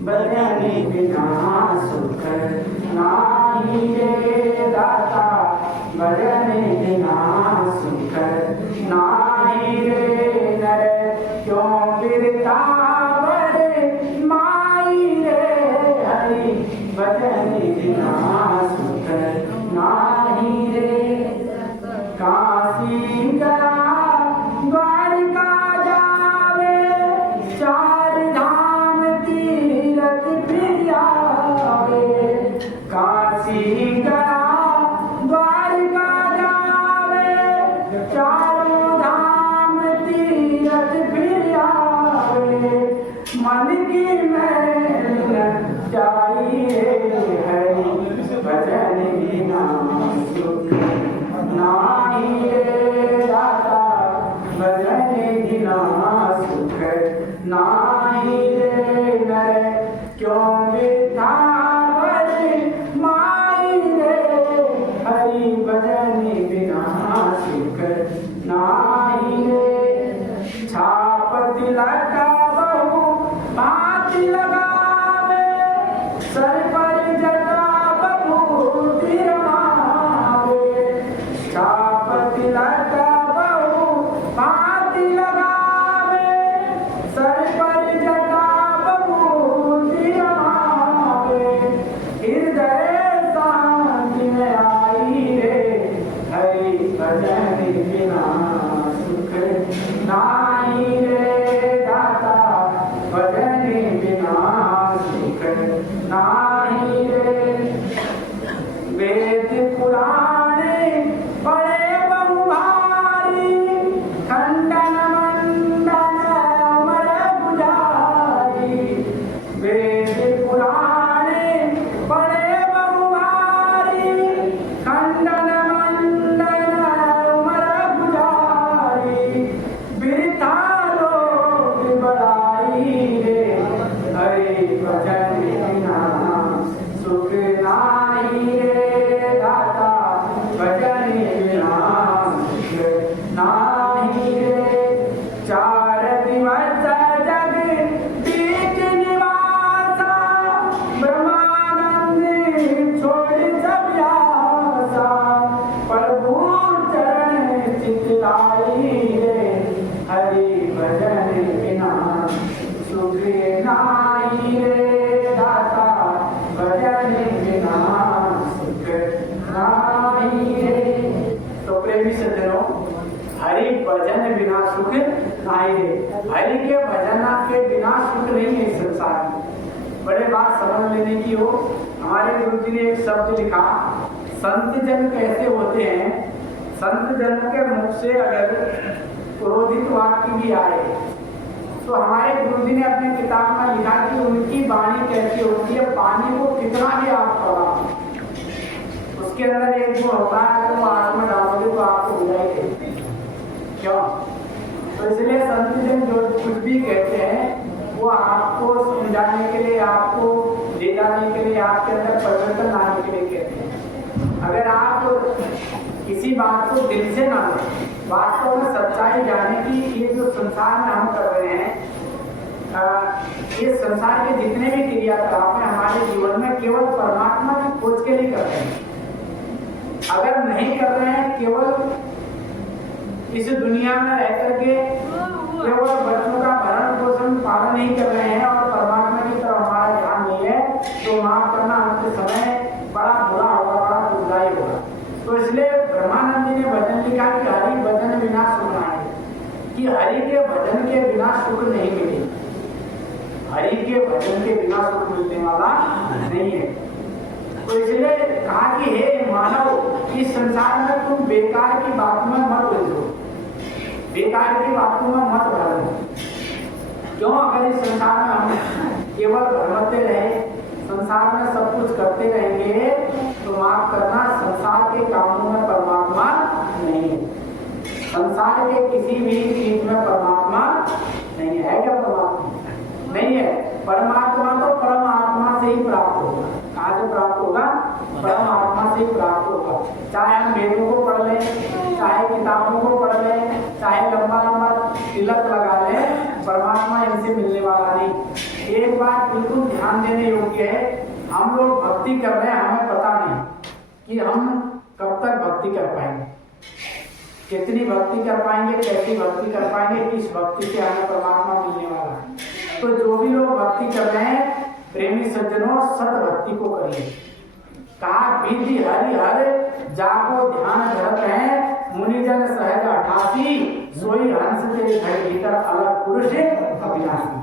भजन बिना सुख नाही रे दाता, भजन बिना सुख नाही रे नर, क्यों बिरता बड़े माई रे हरि, भजन बिना सुख नाही रे। काशी गया द्वारिका जावे, चार धाम तीरथ फिर आवे। काशी गया द्वारिका जावे, चारों धाम तीरथ फिर आवे। मन की मैल चाहिए हरि, भजन बिना सुख नाही रे दाता, भजन बिना सुख नाही रे नर, क्यों बिरथा बड़े माई रे हरि, भजन बिना सुख नाही रे। छाप तिलक बहु भांति लगावे, सर पर जटा बभूति रमावे। छाप तिलक बहु भांति लगावे, सर पर जटा बभूति रमावे। हृदय शांति में आई रे हरि, भजन बिना सुख नाही रे दाता, भजन बिना सुख नाही रे। वेद पुराणे पढ़े बहु भारी, खंडन मंडन अमर बुझारी। वेद पुराणे पढ़े बहु भारी, खंडन मंडन अमर बुझारी। बिरथा लोग बड़ाई रे हरि, भजन बिना सुख नाही रे दाता, भजन बिना सुख नाही रे। चार दिवस जग बीच निवासा, ब्रह्मानंद छोड़ सब आसा। प्रभु चरण चितलाई रे हरि, भजन बिना सुख नाही रे दाता, भजन बिना सुख नाही रे। तो प्रेमी सज्जनों, हरि भजन बिना सुख नाही रे। हरि के भजन के बिना सुख नहीं है इस संसार में। बड़े बात समझ लेने की हो। हमारे गुरु जी ने एक शब्द लिखा, संत जन कैसे होते हैं। संत जन के मुख से अगर क्रोधित वाक्य भी आए तो हमारे गुरु जी ने अपने किताब में लिखा कि उनकी वाणी कैसी होती है। पानी को कितना भी आप पढ़ा, उसके अंदर एक गुण होता है, अगर वो आग में डालोगे तो आपको बुझाएंगे। क्यों? तो इसलिए संत जन जो कुछ भी कहते हैं वो आपको समझाने के लिए, आपको ले जाने के लिए, आपके अंदर परिवर्तन लाने के लिए कहते हैं। अगर आप किसी बात को दिल से ना लें, वास्तव में सच्चाई जाने की, ये जो संसार में हम कर रहे हैं, ये संसार के जितने भी क्रियाकलाप हैं हमारे जीवन में केवल परमात्मा की खोज के लिए कर रहे हैं। अगर नहीं कर रहे हैं, केवल इस दुनिया में रह करके केवल बच्चों का भरण पोषण पालन नहीं कर रहे हैं और परमात्मा की तरफ हमारा ध्यान नहीं है, तो माफ करना अंत समय बड़ा बुरा होगा, बड़ा दुखदायी होगा। तो इसलिए ब्रह्मानंद जी ने भजन लिखा कि हरि भजन बिना सुख नहीं, कि हरि के भजन के बिना सुख नहीं मिले। हरि के भजन के बिना सुख मिलने वाला नहीं है। तो इसलिए कहा कि हे मानव, इस संसार में तुम बेकार की बात में मत उलझो, बेकार की बातों में मत डालो। क्यों? अगर इस संसार में हम केवल भ्रमते रहे, संसार में सब कुछ करते रहेंगे, तो माफ करना संसार के कामों में परमात्मा नहीं है। संसार के किसी भी चीज में परमात्मा नहीं है। क्या परमात्मा नहीं है? परमात्मा तो परमात्मा से ही प्राप्त होगा। कहाँ से प्राप्त होगा? परमात्मा से ही प्राप्त होगा। चाहे हम वेदों को पढ़ लें, चाहे किताबों को पढ़ लें, चाहे लंबा लंबा तिलक लगा लें, परमात्मा इनसे मिलने वाला नहीं। एक बात बिल्कुल ध्यान देने योग्य है, हम लोग भक्ति कर रहे हैं, हमें पता नहीं कि हम कब तक भक्ति कर पाएंगे, कितनी भक्ति कर पाएंगे, कैसी भक्ति कर पाएंगे, किस भक्ति से हमें परमात्मा मिलने वाला है। तो जो भी लोग भक्ति कर रहे हैं प्रेमी सज्जनों, सत भक्ति को करिए। कहा विधि हरि हर जाको ध्यान धरत है, मुनिजन सहज 88 सोई हंस तेरे घर भीतर अलग पुरुष अविनाशी।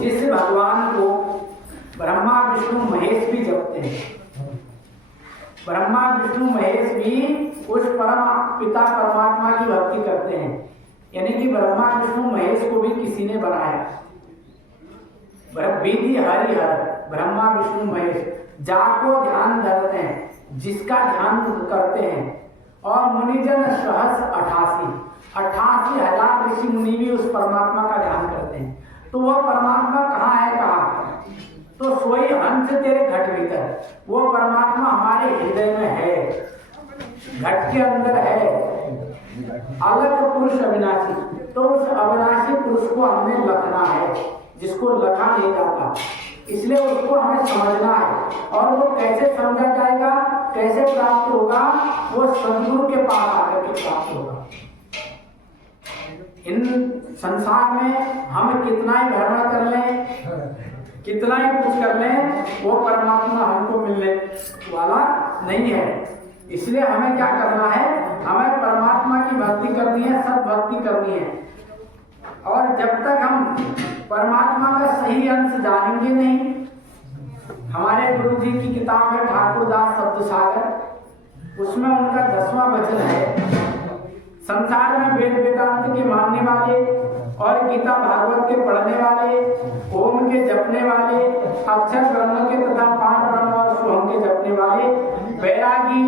जिस भगवान को ब्रह्मा विष्णु महेश भी जपते हैं, ब्रह्मा विष्णु महेश भी उस परम पिता परमात्मा की भक्ति करते हैं, यानी कि ब्रह्मा विष्णु महेश को भी किसी ने बनाया। विधि हरि हर ब्रह्मा विष्णु महेश जाको ध्यान धरते हैं, जिसका ध्यान करते हैं। और मुनिजन सहस 88,000 ऋषि मुनि भी उस परमात्मा का ध्यान करते हैं। तो वह परमात्मा कहाँ है? कहा तो सोई हंस तेरे घट भीतर, वो परमात्मा हमारे हृदय में है, घट के अंदर है, अलग पुरुष अविनाशी। तो उस अविनाशी पुरुष को हमने लखना है, जिसको लखा नहीं जाता, इसलिए उसको हमें समझना है। और वो कैसे समझा जाएगा, कैसे प्राप्त होगा? वो सद्गुरु के पास आकर के प्राप्त होगा। इन संसार में हम कितना ही भ्रमण कर लें, कितना ही कुछ कर लें, वो परमात्मा हमको मिलने वाला नहीं है। इसलिए हमें क्या करना है? हमें परमात्मा की भक्ति करनी है, सब भक्ति करनी है। और जब तक हम परमात्मा का सही अंश जानेंगे नहीं, हमारे गुरु जी की किताब है ठाकुरदास शब्द सागर, उसमें उनका 10वां वचन है, संसार में वेद वेदांत के मानने वाले और गीता भागवत के पढ़ने वाले, ओम के जपने वाले, अक्षर ब्रह्म के तथा 5 ब्रह्म और सोहम के जपने वाले, वैरागी,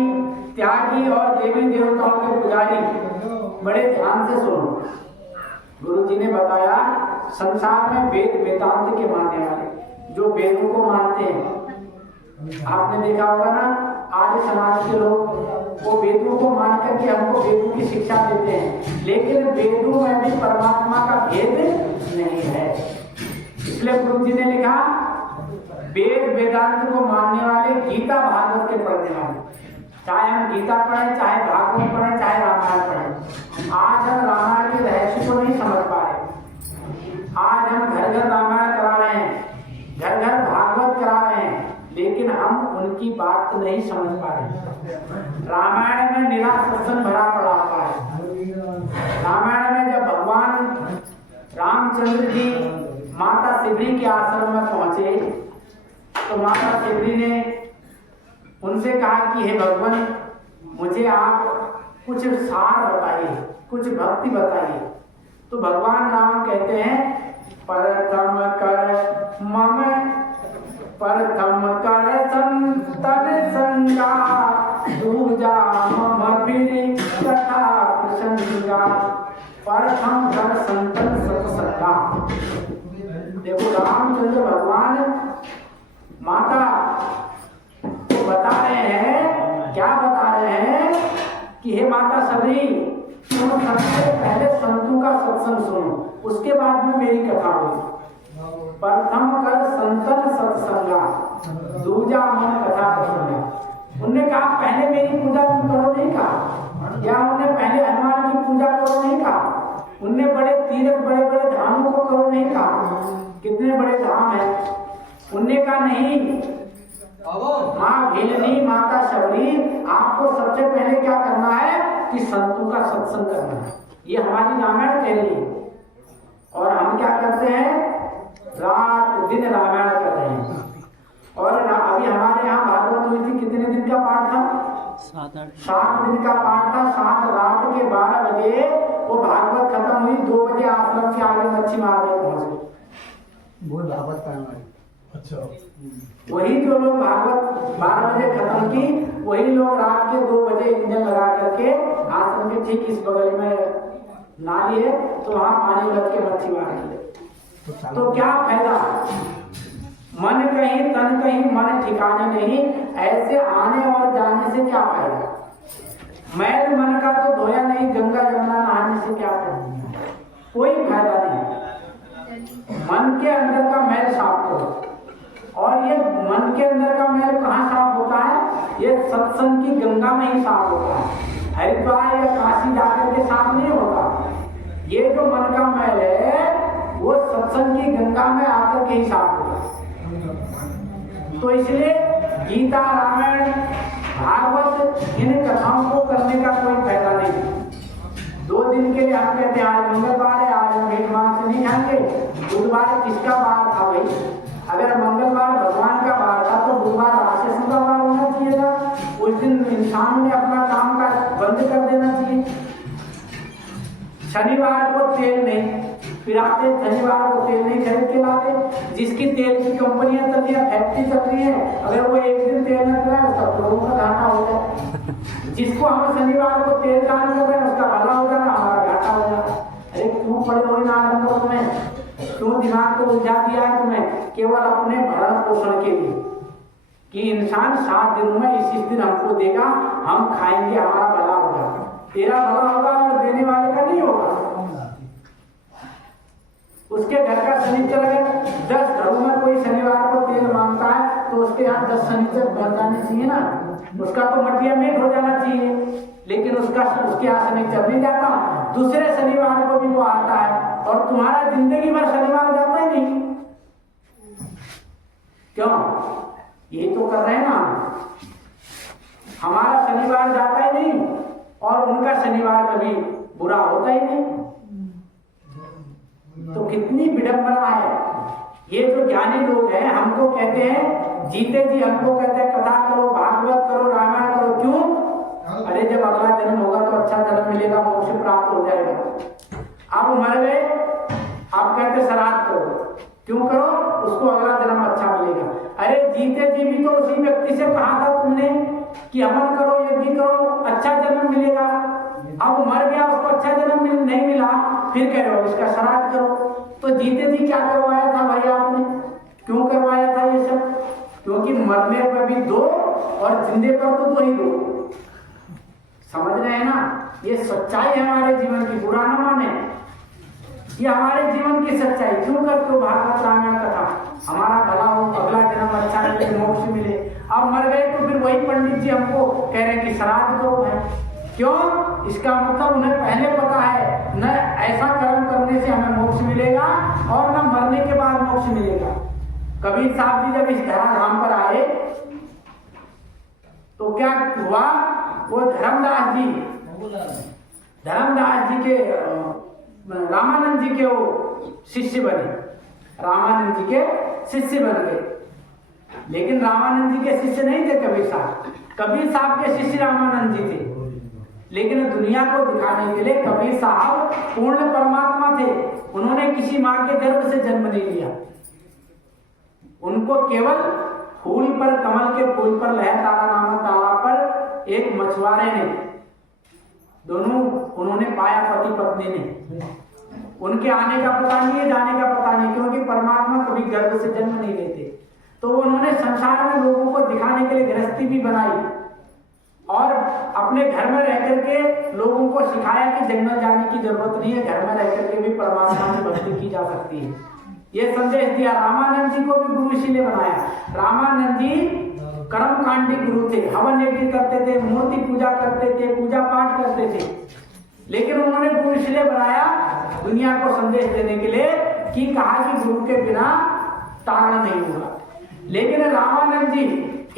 त्यागी और देवी देवताओं के पुजारी, बड़े ध्यान से सुनो। गुरु जी ने बताया संसार में वेद वेदांत के मानने वाले, जो वेदों को मानते हैं। आपने देखा होगा ना, आर्य समाज के लोग वो वेदों को मान करके हमको वेदों की शिक्षा देते हैं, लेकिन वेदों में भी परमात्मा का भेद नहीं है। इसलिए गुरु जी ने लिखा वेद वेदांत को मानने वाले, गीता भागवत के पढ़ने वाले, चाहे हम गीता पढ़ें, चाहे भागवत पढ़ें, चाहे रामायण पढ़ें। आज हम रामायण के रहस्य को नहीं समझ पा रहे, आज हम घर घर रामायण करा रहे हैं, घर घर भागवत करा रहे हैं, लेकिन हम उनकी बात नहीं समझ पा रहे। रामायण में निरा सत्संग भरा पड़ा हुआ है। रामायण में जब भगवान रामचंद्र जी माता सिबरी के आश्रम में पहुंचे, तो माता सिबरी ने उनसे कहा कि हे भगवान, मुझे आप कुछ सार बताइए, कुछ भक्ति बताइए। तो भगवान राम कहते हैं प्रथम कर मम, प्रथम कर संतन संगा, दूजा मम फिर कथा प्रसंगा, प्रथम कर संतन सत्संगा। देखो रामचंद्र भगवान माता को बता रहे हैं, क्या बता रहे हैं कि हे माता सबरी, तुम सबसे पहले संतों का सत्संग सुनो, उसके बाद में मेरी कथा होगी। प्रथम कर संतन सत्संगा, दूजा मन कथा प्रसंगा। उनने कहा पहले मेरी पूजा तुम करो नहीं कहा, या उनने पहले हनुमान की पूजा करो नहीं कहा, उनने बड़े तीर्थ बड़े बड़े धामों को करो नहीं कहा। कितने बड़े धाम है? उनने कहा नहीं माँ भेलनी, माता शबरी, आपको सबसे पहले क्या करना है कि संतों का सत्संग करना है। ये हमारी रामायण कह रही है, और हम क्या करते हैं? रात दिन रामायण कर रहे हैं। और अभी हमारे यहाँ भागवत हुई थी, कितने दिन का पाठ था? 7 दिन का पाठ था। 7 रात के 12 बजे वो भागवत खत्म हुई, 2 बजे आश्रम के आगे मच्छी मारने पहुंच गए। वो भागवत का अच्छा, वही जो लोग भागवत 12 बजे खत्म की, वही लोग रात के 2 बजे इंजन लगा करके आश्रम के ठीक इस बगल में नाली है, तो वहां पानी भर के मच्छी मार रही है। तो क्या फायदा? मन कहीं तन कहीं, मन ठिकाने नहीं, ऐसे आने और जाने से क्या फायदा? मैल मन का तो धोया नहीं, गंगा जमुना नहाने से क्या करना, कोई फायदा नहीं। मन के अंदर का मैल साफ करो। और ये मन के अंदर का मैल कहाँ साफ होता है? ये सत्संग की गंगा में ही साफ होता है। हरिद्वार या काशी जाकर के साफ नहीं होता। ये जो मन का मैल है वो सत्संग की गंगा में आकर के ही साफ होगा। तो इसलिए गीता, रामायण, भागवत इन कथाओं को करने का कोई फायदा नहीं। 2 दिन के लिए हम कहते हैं आज मंगलवार है, आज हम मीट मांस नहीं खाएंगे। बुधवार किसका बार था भाई? अगर मंगलवार भगवान का बार था तो बुधवार राक्षसों का बार होना चाहिए था। उस दिन इंसान ने अपना काम का बंद कर देना चाहिए। शनिवार को तेल नहीं पिराते, शनिवार को तेल नहीं खरीद के लाते। जिसकी तेल की कंपनियां चल रही है, फैक्ट्री चल रही है, अगर वो एक दिन तेल न पिलाए उसका लोगों का घाटा हो जाए। जिसको हम शनिवार को तेल दान कर रहे हैं उसका भला हो जाएगा, हमारा घाटा हो जाएगा। अरे क्यों पड़े हो ना आनंद तुम्हें? क्यों दिमाग को उलझा दिया है तुम्हें केवल अपने भरण पोषण के लिए कि इंसान 7 दिनों में इस दिन हमको देगा, हम खाएंगे, हमारा भला होगा। तेरा भला होगा और देने वाले का नहीं होगा। उसके घर का शनिचर अगर 10 घरों में कोई शनिवार को तेल मांगता है तो उसके यहाँ 10 शनिचर बन जाने चाहिए ना। उसका तो मटिया मेट हो जाना चाहिए, लेकिन उसके यहाँ शनिचर नहीं जाता। दूसरे शनिवार को भी वो आता है और तुम्हारा जिंदगी भर शनिवार जाता ही नहीं। क्यों? यही तो कर रहे हैं ना। हमारा शनिवार जाता ही नहीं और उनका शनिवार कभी बुरा होता ही नहीं। तो कितनी विडंबना है। ये जो ज्ञानी लोग हैं हमको कहते हैं, जीते जी हमको कहते हैं कथा करो, भागवत करो, रामायण करो। क्यों? अरे जब अगला जन्म होगा तो अच्छा जन्म मिलेगा, मोक्ष प्राप्त हो जाएगा। आप मर गए, आप कहते श्राद्ध करो। क्यों करो? उसको अगला जन्म अच्छा मिलेगा। अरे जीते जी भी तो उसी व्यक्ति से कहा था तुमने कि हवन करो, यज्ञ करो, अच्छा जन्म मिलेगा। अब मर गया, उसको अच्छा जन्म नहीं मिला, फिर कह रहे हो इसका श्राद्ध करो। तो जीते जी क्या करवाया था भाई आपने? क्यों करवाया था ये सब? क्योंकि मरने पर भी 2 और जिंदे पर तो 2 ही 2। समझ रहे हैं ना? ये सच्चाई है हमारे जीवन की, बुरा न माने। ये हमारे जीवन की सच्चाई। क्यों करते हो भागवत रामायण कथा? हमारा भला हो, अगला जन्म अच्छा मिले, मोक्ष मिले। अब मर गए तो फिर वही पंडित जी हमको कह रहे हैं कि श्राद्ध करो भाई। क्यों? इसका मतलब उन्हें पहले पता है न ऐसा कर्म करने से हमें मोक्ष मिलेगा और न मरने के बाद मोक्ष मिलेगा। कबीर साहब जी जब इस धराधाम पर आए तो क्या हुआ? वो धर्मदास जी के रामानंद जी के वो शिष्य बने। रामानंद जी के शिष्य बन गए। लेकिन रामानंद जी के शिष्य नहीं थे कबीर साहब। कबीर साहब के शिष्य रामानंद जी थे। लेकिन दुनिया को दिखाने के लिए कबीर साहब पूर्ण परमात्मा थे। उन्होंने किसी मां के गर्भ से जन्म नहीं लिया। उनको केवल फूल पर, कमल के फूल पर लहतारा नामक तालाब पर एक मछुआरे ने, दोनों उन्होंने पाया, पति पत्नी ने। उनके आने का पता नहीं है, जाने का पता नहीं, क्योंकि परमात्मा कभी गर्भ से जन्म नहीं लेते। तो उन्होंने संसार में लोगों को दिखाने के लिए गृहस्थी भी बनाई और अपने घर में रह करके लोगों को सिखाया कि जंगल जाने की जरूरत नहीं है, घर में रह करके भी परमात्मा की भक्ति की जा सकती है। ये संदेश दिया। रामानंद जी को भी गुरु इसीलिए बनाया। रामानंद जी कर्मकांडी गुरु थे, हवन यज्ञ करते थे, मूर्ति पूजा करते थे, पूजा पाठ करते थे। लेकिन उन्होंने गुरु इसलिए बनाया दुनिया को संदेश देने के लिए कि कहा कि गुरु के बिना तारण नहीं होगा। लेकिन रामानंद जी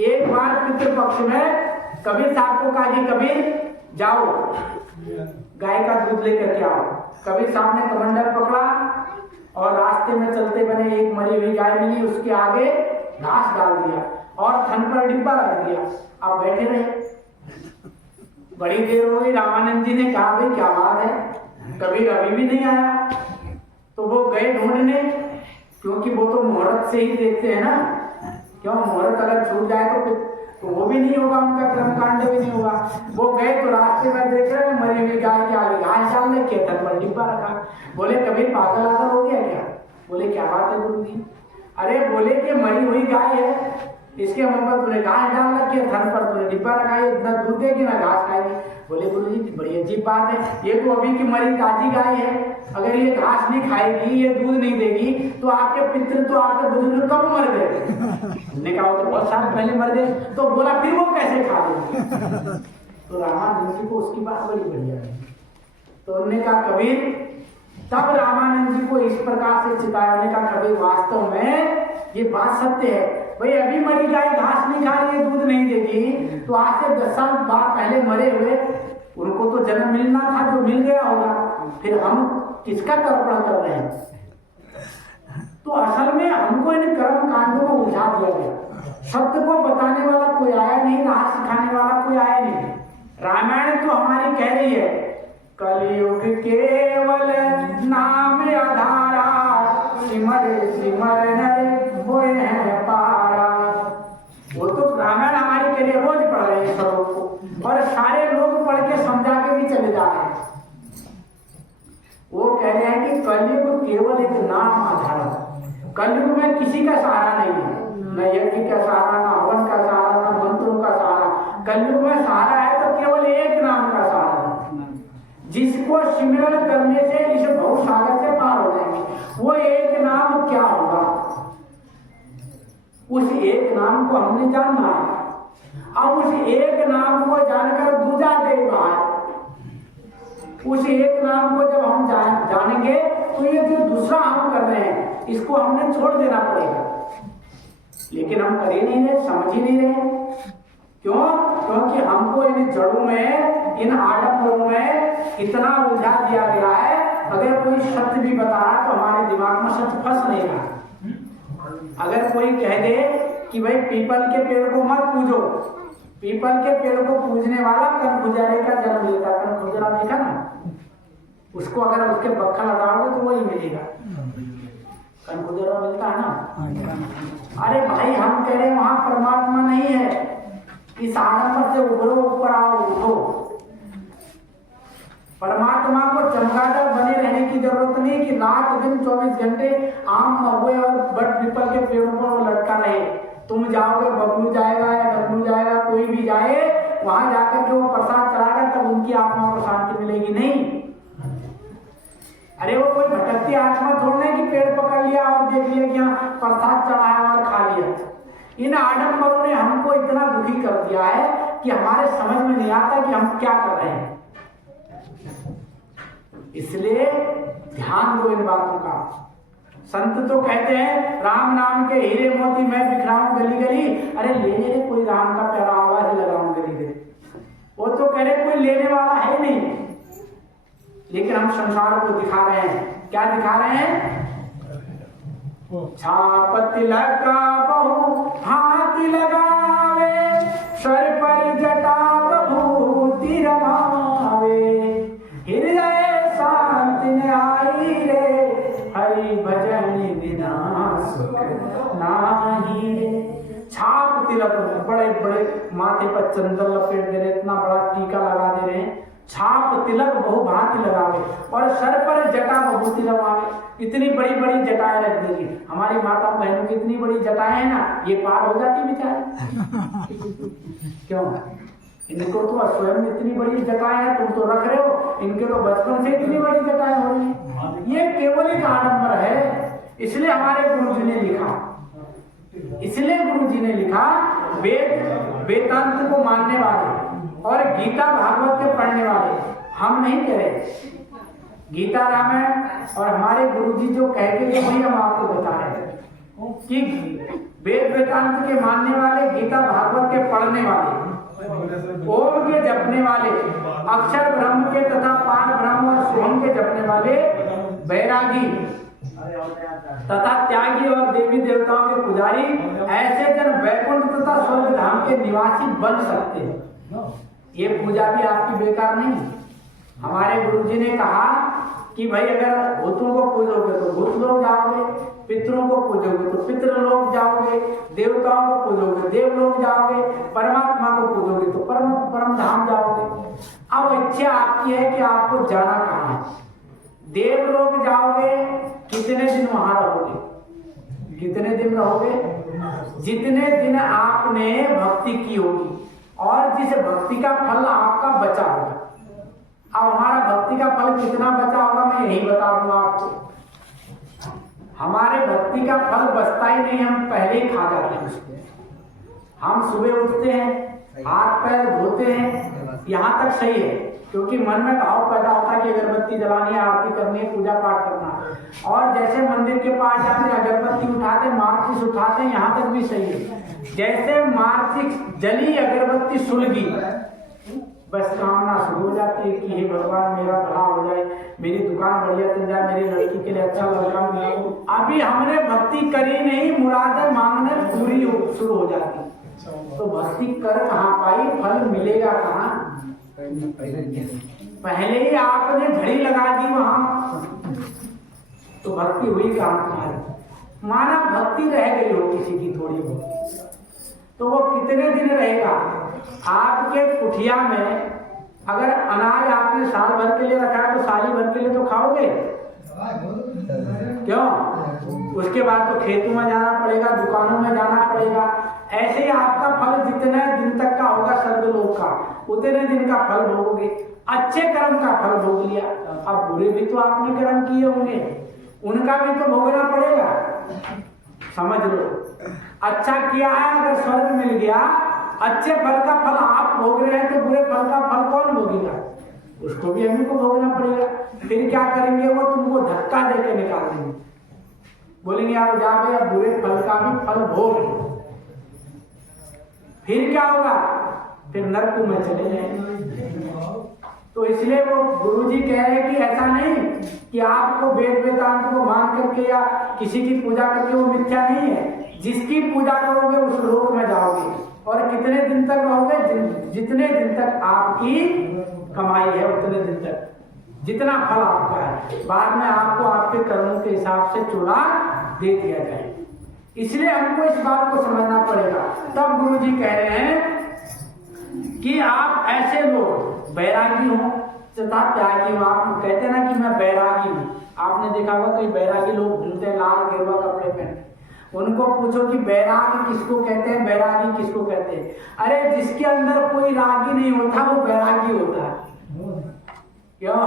एक बार पितृपक्ष में कबीर साहब को कहा कि कबीर जाओ गाय का दूध लेकर के आओ। कबीर साहब ने कमंडल पकड़ा और रास्ते में चलते बने एक मरी हुई गाय मिली, उसके आगे घास डाल दिया और थन पर डिब्बा रख दिया। अब बैठे रहे। बड़ी देर हो गई। रामानंद जी ने कहा भाई क्या बात है, कबीर अभी भी नहीं आया। तो वो गए ढूंढने, क्योंकि वो तो मुहूर्त से ही देखते हैं ना। क्यों? मुहूर्त अगर छूट जाए तो फिर तो वो भी नहीं होगा, उनका कर्मकांड भी नहीं होगा। वो गए तो रास्ते में देख रहे हैं मरी हुई गाय के आगे घास डालने के थन पर डिब्बा रखा। बोले कबीर पागल आगल हो गया क्या? बोले क्या बात है गुरु जी? अरे बोले कि मरी हुई गाय है, इसके मुंह पर तूने घास डाल रखी है, थन पर तूने डिब्बा रखा है, इतना दूध देगी ना घास खाएगी। बोले गुरुजी बड़ी अजीब बात है, ये तो अभी की मरी ताजी गाय है, अगर ये घास नहीं खाएगी, ये दूध नहीं देगी, तो आपके पितृ तो आपके बुजुर्ग कब मर गए? हमने कहा वो तो बहुत साल पहले मर गए। तो बोला फिर वो कैसे खा लेंगे? तो रामानंद जी को उसकी बात बड़ी बढ़िया है। तो उन्होंने कहा कबीर, तब रामानंद जी को इस प्रकार से चिताया, उन्होंने कहा कबीर वास्तव में ये बात सत्य है भाई, अभी मरी गाय घास नहीं खा रही है, दूध नहीं देगी, तो आज से 10 साल बाद पहले मरे हुए उनको तो जन्म मिलना था जो मिल गया होगा, फिर हम किसका तर्पण कर रहे हैं? तो असल में हमको इन कर्म कांडों में उलझा दिया गया। सत्य को बताने वाला कोई आया नहीं, राह सिखाने वाला कोई आया नहीं। रामायण तो हमारी कह रही है कलयुग केवल नाम आधारा, सिमर सिमर नर होए हैं पारा। वो तो रामायण हमारी कह रही है, रोज पढ़ रहे हैं सबों को, और सारे लोग पढ़ के समझा के भी चले जा रहे हैं। वो कह रहे हैं कि कलयुग केवल एक नाम आधारा, कलयुग में किसी का सहारा नहीं है, न यज्ञ का सहारा, न हवन का सहारा, न मंत्रों का सहारा। कलयुग में सहारा है तो केवल एक नाम का सहारा, जिसको सिमरन करने से इस भवसागर से पार हो जाएंगे। वो एक नाम क्या होगा? उस एक नाम को हमने जानना है। अब उस एक नाम को जानकर दूजा दे बाहर, उस एक नाम को जब हम जानेंगे तो ये जो दूसरा हम कर रहे हैं इसको हमने छोड़ देना पड़ेगा। लेकिन हम कर ही नहीं रहे, समझ ही नहीं रहे। क्यों? क्योंकि हमको इन जड़ों में, इन आडंबरों में इतना उलझा दिया गया है। अगर कोई सत्य भी बता रहा है तो हमारे दिमाग में सत्य फंस नहीं रहा। अगर कोई कह दे कि भाई पीपल के पेड़ को मत पूजो, पीपल के पेड़ को पूजने वाला कनखुजारे का जन्म लेता। कनखुजरा देखा ना, उसको अगर उसके बक्खा लगाओगे तो वही मिलेगा, कनखुजरा मिलता है ना। अरे भाई हम कह रहे वहां परमात्मा नहीं है, इस आडंबर से उभरो, ऊपर आओ, उठो। परमात्मा को चमगादड़ बने रहने की जरूरत नहीं कि रात दिन 24 घंटे आम महुए और बट पीपल के पेड़ों पर वो लटका रहे। तुम जाओगे, बबलू जाएगा या डबलू जाएगा, कोई भी जाए, वहां जाकर के वो प्रसाद चढ़ाएगा तब उनकी आत्मा को शांति मिलेगी नहीं। अरे वो कोई भटकती आत्मा थोड़ी है कि पेड़ पकड़ लिया और देख लिया कि यहाँ प्रसाद चढ़ाया और खा लिया। इन आडंबरों ने हमको इतना दुखी कर दिया है कि हमारे समझ में नहीं आता कि हम क्या कर रहे हैं। इसलिए ध्यान दो इन बातों का। संत तो कहते हैं राम नाम के हीरे मोती मैं बिखराऊं गली गली। अरे लेने रे कोई राम का प्यारा आवाज लगाऊं गली गली, वो तो कह रहे कोई लेने वाला है नहीं। लेकिन हम संसार को दिखा रहे हैं, क्या दिखा रहे हैं? छाप तिलक बहु हाथी लगावे, सर पर जटा प्रभूति रमावे, हृदय शांति न आई रे, हरि भजन बिना सुख नाही रे। छाप तिलक, बड़े बड़े माथे पर चंदन लपेट दे रहे, इतना बड़ा टीका लगा दे रहे हैं। छाप तिलक बहुभांति लगावे और सर पर जटा बभूति रमावे। इतनी बड़ी बड़ी जटाएं रख देगी। हमारी माता बहनों की इतनी बड़ी जटाएं हैं ना, ये पार हो जाती बेचारे। क्यों? इनको तो स्वयं इतनी बड़ी जटाएं हैं, तुम तो रख रहे हो, इनके तो बचपन से इतनी बड़ी जटाएं हो रही है। ये केवल एक आडंबर है। इसलिए हमारे गुरु जी ने लिखा, इसलिए गुरु जी ने लिखा, वेदांत को मानने वाले और गीता भागवत के पढ़ने वाले, हम नहीं कह रहे। गीता रामायण और हमारे गुरुजी जो कह के गए वही हम आपको बता रहे हैं कि वेद वेदांत के मानने वाले, गीता भागवत के पढ़ने वाले, ओम के जपने वाले, अक्षर ब्रह्म के तथा पार ब्रह्म और सोहम के जपने वाले, बैरागी तथा त्यागी और देवी देवताओं के पुजारी, ऐसे जन वैकुंठ तथा स्वर्ग धाम के निवासी बन सकते हैं। ये पूजा भी आपकी बेकार नहीं। हमारे गुरुजी ने कहा कि भाई अगर भूतों को पूजोगे तो भूत लोग जाओगे, पितरों को पूजोगे तो पितृ लोग जाओगे, देवताओं को पूजोगे देव लोग जाओगे, परमात्मा को पूजोगे तो परम धाम जाओगे। अब इच्छा आपकी है कि आपको जाना कहाँ है। देव लोग जाओगे, कितने दिन वहां रहोगे? कितने दिन रहोगे? जितने दिन आपने भक्ति की होगी और जिस भक्ति का फल आपका बचा होगा। अब हमारा भक्ति का फल कितना बचा होगा मैं यही बता दूंगा आपको। हमारे भक्ति का फल बचता ही नहीं, हम पहले ही खा जाते हैं उसको। हम सुबह उठते हैं, हाथ पैर धोते हैं, यहाँ तक सही है, क्योंकि मन में भाव पैदा होता है कि अगरबत्ती जलानी है, आरती करनी है, पूजा पाठ करना है। और जैसे मंदिर के पास जाते हैं, अगरबत्ती उठाते, माचिस उठाते हैं, यहाँ तक भी सही है। जैसे माचिस जली, अगरबत्ती सुलगी, बस कामना शुरू हो जाती है कि हे भगवान मेरा भला हो जाए, मेरी दुकान बढ़िया चल जाए, मेरी लड़की के लिए अच्छा लड़का मिले। अभी हमने भक्ति करी नहीं, मुरादें मांगने पूरी शुरू हो जाती। तो भक्ति कर कहाँ पाई, फल मिलेगा कहाँ? पहले ही आपने झड़ी लगा दी वहां, तो भक्ति हुई कहाँ तुम्हारी? माना भक्ति रह गई हो किसी की थोड़ी बहुत, तो वो कितने दिन रहेगा? आपके कुठिया में अगर अनाज आपने साल भर के लिए रखा है तो साल भर के लिए तो खाओगे, क्यों? उसके बाद तो खेतों में जाना पड़ेगा, दुकानों में जाना पड़ेगा। ऐसे ही आपका फल जितने दिन तक का होगा स्वर्गलोक का, उतने दिन का फल भोगोगे। अच्छे कर्म का फल भोग लिया, अब बुरे भी तो आपने कर्म किए होंगे, उनका भी तो भोगना पड़ेगा। समझ लो, अच्छा किया है अगर स्वर्ग मिल गया, अच्छे फल का फल आप भोग रहे हैं, तो बुरे फल का फल कौन भोगेगा? उसको भी हमें को भोगना पड़ेगा। फिर क्या करेंगे? वो तुमको धक्का देके निकाल देंगे, बोलेंगे आप जा भाई, अब बुरे फल का भी फल भोग। फिर क्या होगा? फिर नरक में चले जाएंगे। तो इसलिए वो गुरुजी कह रहे हैं कि ऐसा नहीं कि आपको वेद वेदांत को मान करके या किसी की पूजा करके वो मिथ्या नहीं है। जिसकी पूजा करोगे उस लोक में जाओगे, और कितने दिन तक रहोगे? जितने दिन तक आपकी कमाई है उतने दिन तक, जितना फल आपका है। बाद में आपको आपके कर्मों के हिसाब से चूल्हा दे दिया जाए। इसलिए हमको इस बात को समझना पड़ेगा। तब गुरुजी कह रहे हैं कि आप ऐसे लोग बैरागी हो तथा त्यागी हो। आप कहते हैं ना कि मैं बैरागी हूँ, आपने देखा होगा कई बैरागी लोग घूमते हैं लाल गेरुआ कपड़े पहने, उनको पूछो कि बैरागी किसको कहते हैं, बैरागी किसको कहते हैं? अरे जिसके अंदर कोई रागी नहीं होता वो बैरागी होता है। क्यों?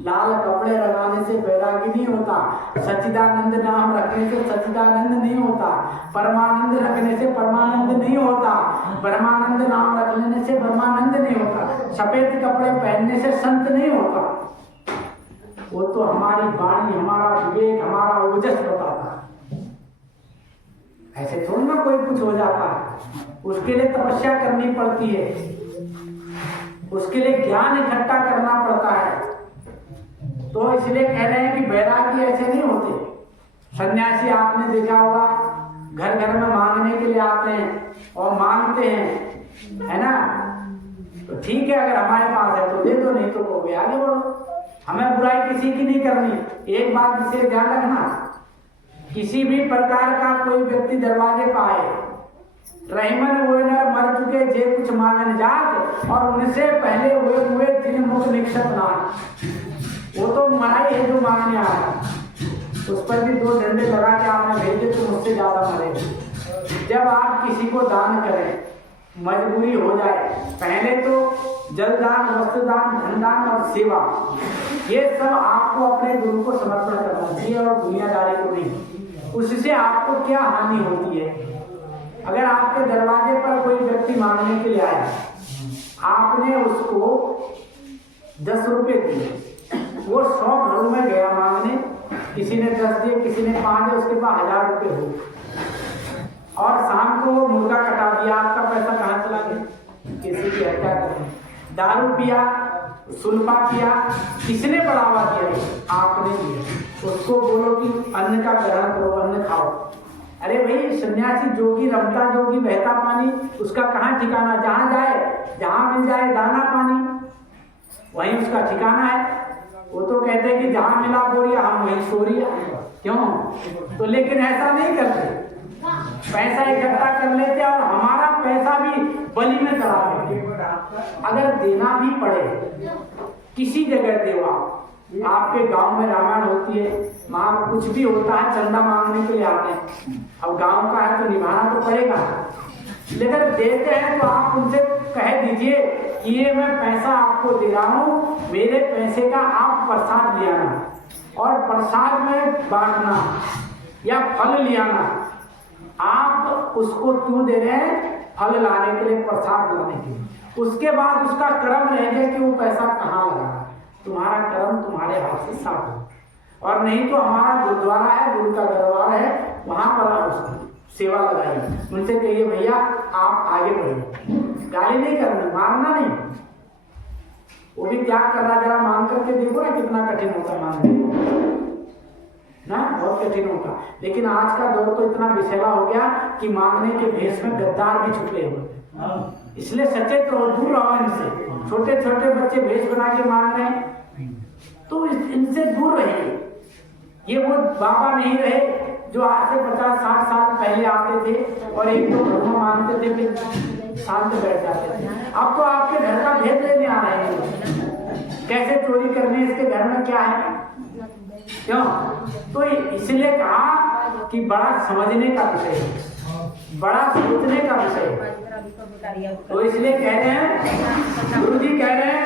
लाल कपड़े लगाने से बैरागी नहीं होता, सच्चिदानंद नाम रखने से सच्चिदानंद नहीं होता, परमानंद रखने से परमानंद नहीं होता, ब्रह्मानंद नाम रख लेने से ब्रह्मानंद नहीं होता, सफेद कपड़े पहनने से संत नहीं होता। वो तो हमारी वाणी, हमारा विवेक, हमारा ओजस बताता है। ऐसे थोड़ी ना कोई कुछ हो जाता है, उसके लिए तपस्या करनी पड़ती है, उसके लिए ज्ञान इकट्ठा करना पड़ता है। तो इसलिए कह रहे हैं कि बैरागी ऐसे नहीं होते। सन्यासी आपने देखा होगा घर घर में मांगने के लिए आते हैं और मांगते हैं, है ना? तो ठीक है, अगर हमारे पास है तो दे दो, नहीं तो कहोगे आगे बढ़ो। हमें बुराई किसी की नहीं करनी। एक बात इसे ध्यान रखना, किसी भी प्रकार का कोई व्यक्ति दरवाजे पर आए, रहीमन हुए नर मर चुके जे कुछ मांगन जात, और उनसे पहले हुए जिन मुख निक्षत नाथ, वो तो मराई है जो मांगने आया, उस पर भी 2 डंडे लगा के आपने भेजे तो मुझसे ज्यादा मरे। जब आप किसी को दान करें, मजबूरी हो जाए, पहले तो जलदान, वस्त्रदान, धनदान और सेवा, ये सब आपको अपने गुरु को समर्पण करना चाहिए और दुनियादारी को नहीं। उससे आपको क्या हानि होती है? अगर आपके दरवाजे पर कोई व्यक्ति मांगने के लिए आया, आपने उसको 10 रुपए दिए, वो 100 घरों में गया मांगने, किसी ने 10 दिए, किसी ने 5 दिए, उसके पास 1000 रुपए हो, और शाम को वो मुर्गा कटा दिया, आपका पैसा कहाँ चला गया? किसी की हत्या कर दी, दारू पिया, सुल्फा किया, किसने बढ़ावा दिया? आपने दिया। उसको बोलो कि अन्न का ग्रहण करो, अन्न खाओ। अरे भाई, सन्यासी जोगी रमता जोगी बहता पानी, उसका कहाँ ठिकाना? जहाँ जाए, जहाँ मिल जाए दाना पानी, वहीं उसका ठिकाना है। वो तो कहते हैं कि जहाँ मिला बोरिया हम वहीं सोरिया। क्यों? तो लेकिन ऐसा नहीं करते, पैसा इकट्ठा कर लेते और हमारा पैसा भी बलि में चला देते। अगर देना भी पड़े, किसी जगह देवा, आपके गांव में रामायण होती है, वहां कुछ भी होता है, चंदा मांगने के लिए आते हैं। अब गांव का है तो निभाना तो पड़ेगा, लेकिन देते हैं तो आप उनसे कह दीजिए कि ये मैं पैसा आपको दे रहा हूँ, मेरे पैसे का आप प्रसाद ले आना और प्रसाद में बांटना या फल ले आना। आप उसको क्यों दे रहे हैं? फल लाने के लिए, प्रसाद लाने के लिए। उसके बाद उसका कर्म रहेगा कि वो पैसा कहाँ लगा। तुम्हारा कर्म तुम्हारे हाथ से साफ हो। और नहीं तो हमारा गुरुद्वारा है, गुरु का दरबार है, वहां पर आप उसकी सेवा लगाइए। उनसे कहिए भैया आप आगे बढ़िए, गाली नहीं करनी, मारना नहीं। वो भी त्याग कर रहा, जरा मांग करके देखो ना कितना कठिन होता मांगने ना, बहुत कठिन होता। लेकिन आज का दौर तो इतना विषैला हो गया कि मांगने के भेष में गद्दार भी छुपे हुए। इसलिए सचेत रहो, दूर रहो इनसे। छोटे छोटे बच्चे भेष बना के मांग रहे हैं तो इनसे दूर रहिए। ये वो बाबा नहीं रहे जो आज से 50-60 साल पहले आते थे और एक तो धर्म मानते थे फिर शांत बैठ जाते थे। अब तो आपके घर का भेद लेने आ रहे हैं, कैसे चोरी करनी, इसके घर में क्या है, क्यों? तो इसलिए कहा कि बड़ा समझने का विषय है, बड़ा सोचने का विषय है। तो इसलिए कह रहे हैं, गुरु जी कह रहे हैं,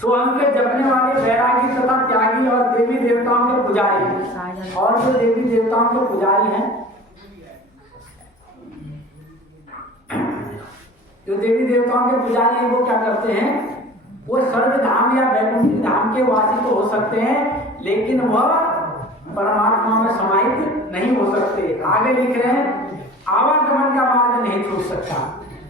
स्वयं के जपने वाले बैरागी तथा त्यागी और देवी देवताओं के पुजारी। और जो देवी देवताओं के पुजारी हैं, जो देवी देवताओं के पुजारी हैं, वो क्या करते हैं? वो स्वर्ग धाम या वैकुंठ धाम के वासी तो हो सकते हैं, लेकिन वह परमात्मा में समाहित नहीं हो सकते। आगे लिख रहे हैं, आवागमन का मार्ग नहीं छूट सकता,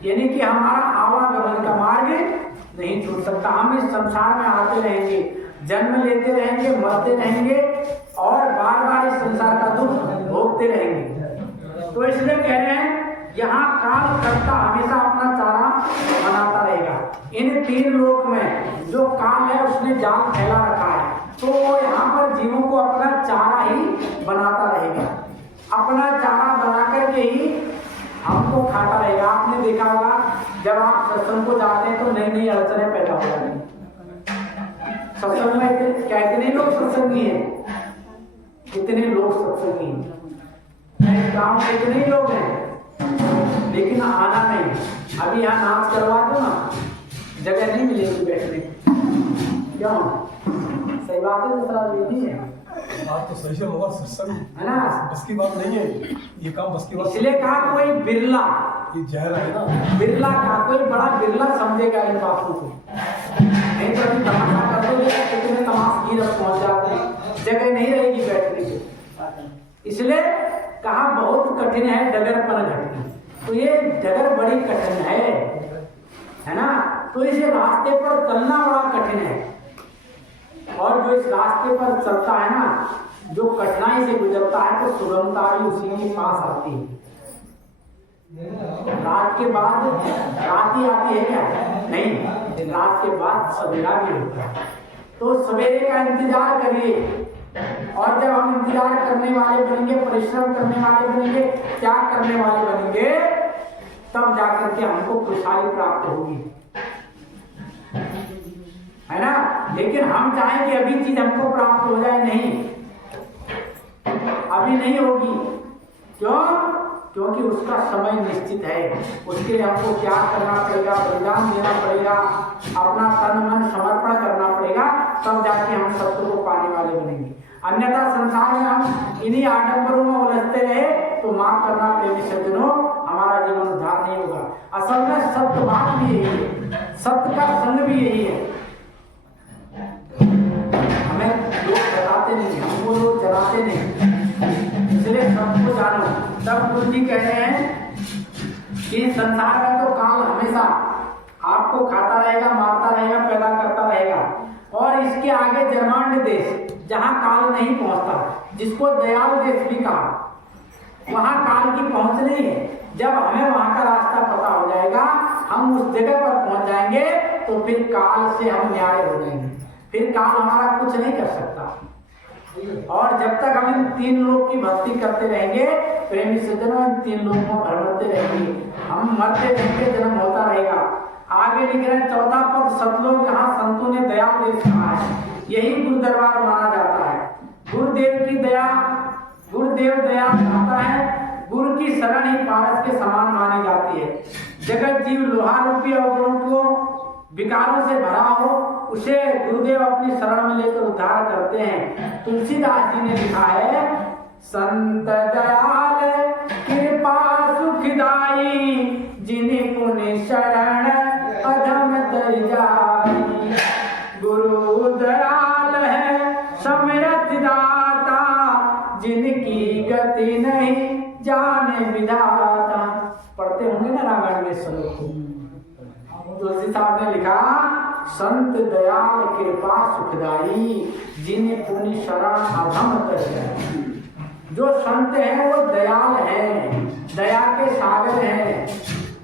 यानी कि हमारा आवागमन का मार्ग नहीं छूट सकता। हम इस संसार में आते रहेंगे, जन्म लेते रहेंगे, मरते रहेंगे और बार बार इस संसार का दुख भोगते रहेंगे। तो इसलिए कह रहे हैं, यहाँ काल कर्ता हमेशा अपना चारा बनाता रहेगा। इन 3 लोक में जो काल है उसने जाल फैला रखा है, तो वो यहाँ पर जीवों को अपना चारा ही बनाता रहेगा। अपना चारा बना करके ही हमको खाता रहेगा। आपने देखा होगा जब आप सत्संग को जाते हैं तो नई नई अड़चनें पैदा हो जाती हैं। सत्संग में कितने लोग सत्संगी हैं, कितने लोग सत्संगी हैं, गाँव में कितने लोग हैं, लेकिन आना नहीं। अभी यहाँ नाच करवा दो ना, जगह नहीं मिलेगी बैठने, क्यों? सही बात है, दूसरा नहीं है। बात तो सही है, मगर सत्संग है ना, बस की बात नहीं है, ये काम बस की बात। इसलिए कहा कोई बिरला, ये जहर है ना, बिरला का कोई बड़ा बिरला समझेगा इन बातों को। नहीं तो अभी तमाशा करते हुए कितने तमाशगीर पहुंच जाते हैं, जगह नहीं रहेगी बैठने की। इसलिए कहा बहुत कठिन है डगर पर घटना। तो ये डगर बड़ी कठिन है ना। तो इस रास्ते पर चलना बड़ा कठिन है, और जो इस रास्ते पर चलता है ना, जो कठिनाई से गुजरता है, तो सुगमता भी उसी के पास आती है। रात के बाद रात ही आती है क्या? नहीं, रात के बाद सवेरा भी होता है। तो सवेरे का इंतजार करिए, और जब हम इंतजार करने वाले बनेंगे, परिश्रम करने वाले बनेंगे, त्याग करने वाले बनेंगे, तब जाकर के हमको खुशहाली प्राप्त होगी, है ना। लेकिन हम चाहें कि अभी चीज हमको प्राप्त हो जाए, नहीं, अभी नहीं होगी। क्यों? क्योंकि उसका समय निश्चित है। उसके लिए हमको त्याग करना पड़ेगा, बलिदान देना पड़ेगा, अपना तन मन समर्पण करना पड़ेगा, तब जाके हम सत्य को पाने वाले बनेंगे। अन्यथा संसार में हम इन्हीं आडंबरों में उलझते रहे तो माफ करना प्रेमी सज्जनों, हमारा जीवन उद्धार नहीं होगा। असल में सत्य बात भी यही है, सत्य का संग भी यही है। हमें लोग बताते नहीं, हमको लोग जलाते नहीं, इसलिए सबको जानो। तब गुरु जी कह रहे हैं कि संसार में तो काल हमेशा आपको खाता रहेगा, मारता रहेगा, पैदा करता रहेगा। और इसके आगे जर्मांड देश, जहां काल नहीं पहुंचता, जिसको दयाल देश भी कहा, वहां काल की पहुंच नहीं है। जब हमें वहां का रास्ता पता हो जाएगा, हम उस जगह पर पहुंच जाएंगे, तो फिर काल से हम न्याय हो जाएंगे, फिर काल हमारा कुछ नहीं कर सकता। और जब तक हम इन 3 लोग की भक्ति करते रहेंगे, प्रेमी सज्जनों, इन 3 लोगों को भरमते रहेंगे, हम मरते रहेंगे, जन्म होता रहेगा। आगे लिख रहे हैं 14 पद, सतलोक जहाँ संतों ने दयाल देश कहा है, यही गुरु दरबार माना जाता है। गुरुदेव की दया, गुरुदेव दया चाहता है, गुरु की शरण ही पारस के समान मानी जाती है। जगत जीव लोहा रूपी अवगुणों को विकारों से भरा हो, उसे गुरुदेव अपनी शरण में लेकर उद्धार करते हैं। तुलसीदास जी ने लिखा है, संत दयाल कृपा सुखदाई, जिन्हें पुण्य शरण अधम तर जाई। गुरु दयाल है समर्थ दाता, जिनकी गति नहीं जाने विधाता। पढ़ते होंगे ना रामायण में श्लोक। तुलसी साहब ने लिखा, संत दयाल कृपा सुखदाई, जिन्हें पुण्य शरण अधम तर जाई। जो संत हैं वो दयाल हैं, दया के सागर हैं।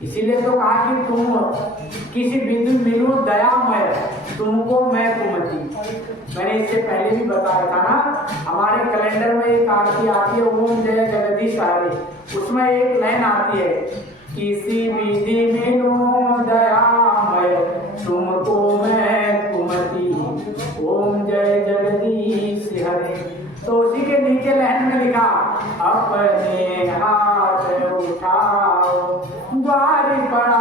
इसीलिए तो कहा कि तुम किसी बिंदु मिलो दयामय, तुमको मैं कुमति। मैंने इससे पहले भी बताया था ना, हमारे कैलेंडर में एक आरती आती है, ओम जय जगदीश हरे। उसमें एक लाइन आती है, किसी विधि मिलो दयामय, तुमको मैं कुमति, ओम जय जगदीश हरे। तो उसी के नीचे लाइन में लिखा, अपने हाथ उठाओ द्वार पड़ा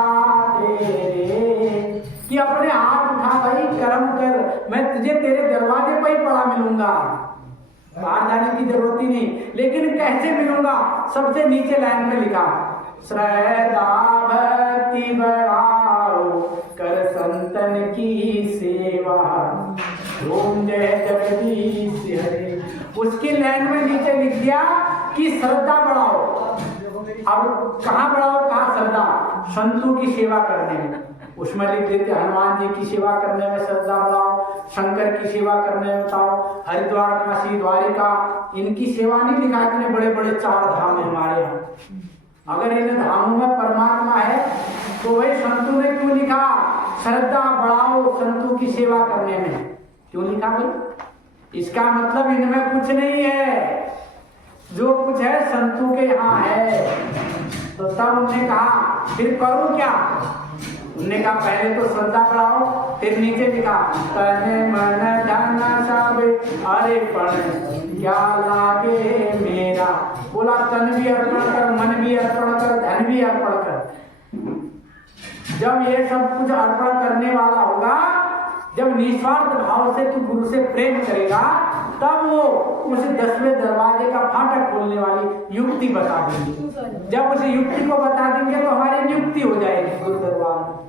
तेरे, कि अपने हाथ उठा भाई, कर्म कर, मैं तुझे तेरे दरवाजे पर ही पड़ा मिलूंगा, बाहर जाने की जरूरत ही नहीं। लेकिन कैसे मिलूंगा? सबसे नीचे लाइन में लिखा, श्रद्धा भक्ति बढ़ाओ कर संतन की सेवा, ओम जय जगदीश हरे। उसकी लाइन में नीचे लिख दिया कि श्रद्धा बढ़ाओ। अब कहाँ बढ़ाओ, कहाँ श्रद्धा? संतों की सेवा करने में। उसमें लिख देते हनुमान जी की सेवा करने में श्रद्धा बढ़ाओ, शंकर की सेवा करने में बताओ, हरिद्वार काशी द्वारिका इनकी सेवा नहीं लिखा। इतने बड़े बड़े 4 धाम है हमारे यहाँ। अगर इन धामों में परमात्मा है तो वही संतों ने क्यों लिखा श्रद्धा बढ़ाओ संतों की सेवा करने में? क्यों लिखा भाई? इसका मतलब इनमें कुछ नहीं है, जो कुछ है संतों के यहाँ है। तो तब उन्होंने कहा फिर करूं क्या? उन्होंने कहा पहले तो श्रद्धा बढ़ाओ, फिर नीचे लिखा तन मन धन सब अर्पण क्या लागे मेरा। बोला तन भी अर्पण कर, मन भी अर्पण कर, धन भी अर्पण कर। जब ये सब कुछ अर्पण करने वाला होगा, जब निस्वार्थ भाव से तू गुरु से प्रेम करेगा, तब वो उस 10वें दरवाजे का फाटक खोलने वाली युक्ति बता देंगे। जब उस युक्ति को बता देंगे तो हमारी नियुक्ति हो जाएगी गुरु दरबार में।